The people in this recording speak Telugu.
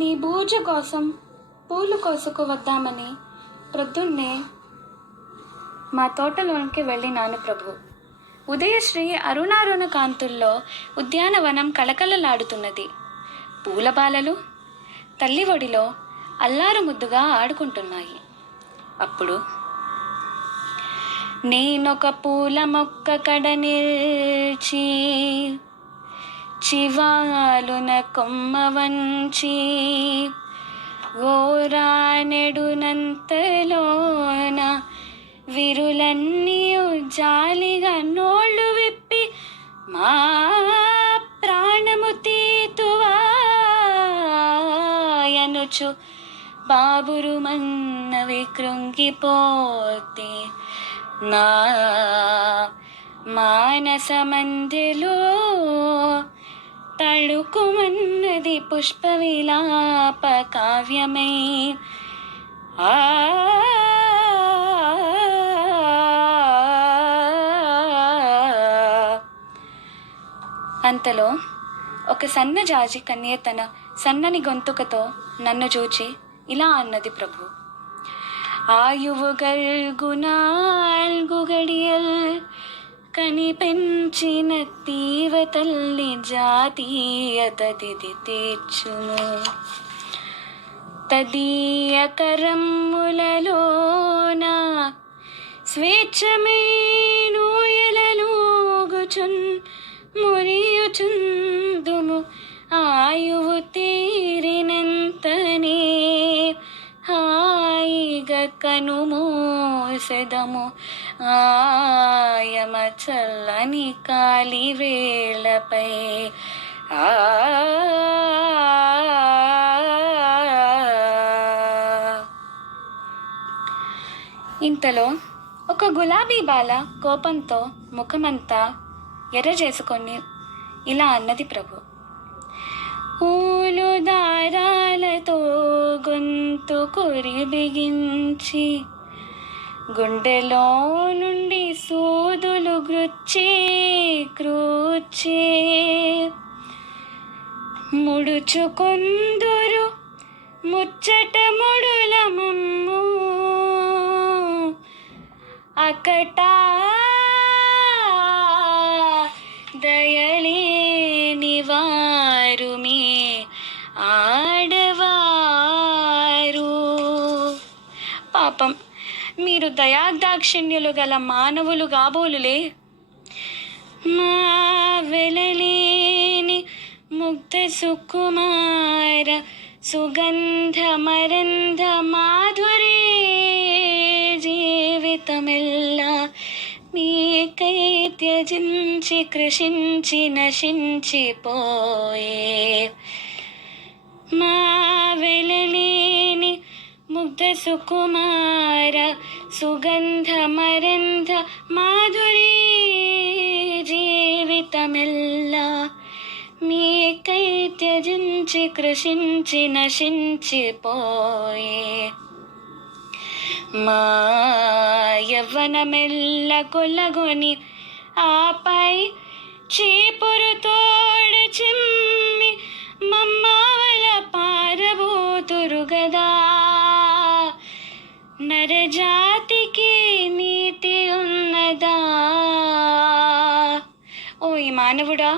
నీ పూజ కోసం పూలు కోసుకు వద్దామని ప్రొద్దున్నే మా తోటలోనికి వెళ్ళినాను ప్రభు. ఉదయశ్రీ అరుణారుణ కాంతుల్లో ఉద్యానవనం కళకళలాడుతున్నది. పూలబాలలు తల్లి ఒడిలో అల్లారు ముద్దుగా ఆడుకుంటున్నాయి. అప్పుడు నేనొక పూల మొక్క కడ నిల్చి చివాలున కొమ్మ వంచి ఓరానెడునంతలోన విరులన్నీ జాలిగా నోళ్ళు విప్పి మా ప్రాణము తీతువాయనుచు బాబురు మన్నవి కృంగిపోతే నా మానసమందిలో తళుకుమన్నది పుష్ప విలాప కావ్యమై. అంతలో ఒక సన్నజాజి కన్య తన సన్నని గొంతుకతో నన్ను చూచి ఇలా అన్నది ప్రభు. ఆయువు గల్గునాల్గు గడియల్ కని పెంచిన తీవ తల్లి జాతీయతది తీర్చును. తదీయ కరమ్ములలోన స్వేచ్ఛమై నూయలూగుచున్ మురియుచుందుము ఆయువు తీరినంతనే హాయిగా కనుమూసెదము ఆయమ చల్లని కాలి వేళపై. ఇంతలో ఒక గులాబీ బాల కోపంతో ముఖమంతా ఎర్ర చేసుకొని ఇలా అన్నది ప్రభు. పూలు దారాలతో గొంతు కొరి బిగించి గుండెలో నుండి సూదులు గ్రుచ్చి క్రూచి ముడుచుకొందురు ముచ్చట ముడుల మమ్ము అకటా దయలేని వారు మీ ఆడవారు. పాపం, మీరు దయాదాక్షిణ్యులు గల మానవులు కాబోలులే. మా వెలలేని ముగ్ధ సుకుమార సుగంధ మరంధ మాధురీ జీవితమెల్లా మీకై త్యజించి కృషించి నశించిపోయే. మా వెలలేని ముగ్ధ సుకుమార సుగంధ మరంధ మాధురీ జీవితమెల్లా మీకై త్యజించి కృషించి నశించిపోయే. మా యవ్వనమెల్ల కొల్లగొని ఆపై చీపురు తోడ చిమ్మి మమ్మావల పారబోతురు గదా. నరజాతికి నీతి ఉన్నదా? ఓ ఈ మానవుడా,